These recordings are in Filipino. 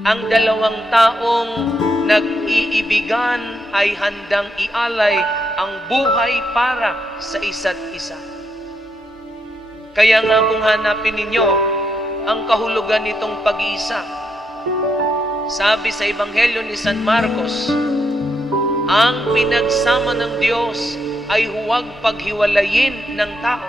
Ang dalawang taong nag-iibigan ay handang ialay ang buhay para sa isa't isa. Kaya nga kung hanapin ninyo ang kahulugan nitong pag-iisa, sabi sa Ebanghelyo ni San Marcos, ang pinagsama ng Diyos ay huwag paghiwalayin ng tao.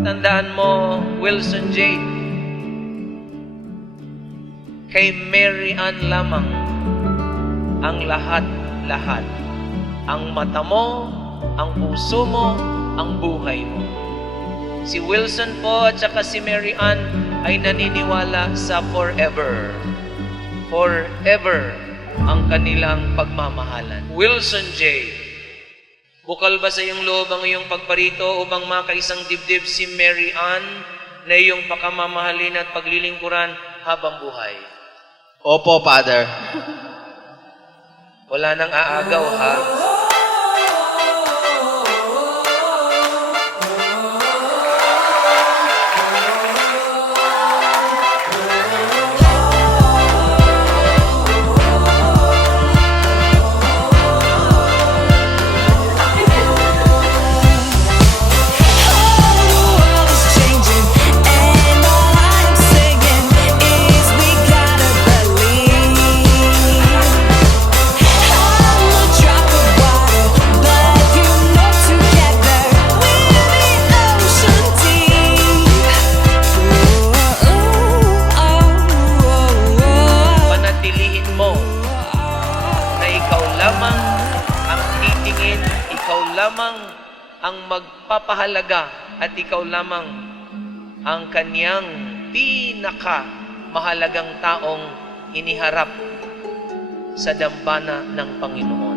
Tandaan mo, Wilson J., kay Mary Ann lamang ang lahat-lahat. Ang mata mo, ang puso mo, ang buhay mo. Si Wilson po at saka si Mary Ann ay naniniwala sa forever. Forever ang kanilang pagmamahalan. Wilson J., bukal ba sa iyong loob ang iyong pagparito upang makaisang dibdib si Mary Ann na iyong pakamamahalin at paglilingkuran habang buhay? Opo, Father. Wala nang aagaw, ha? Lamang ang magpapahalaga at ikaw lamang ang kanyang mahalagang taong iniharap sa dambana ng Panginoon.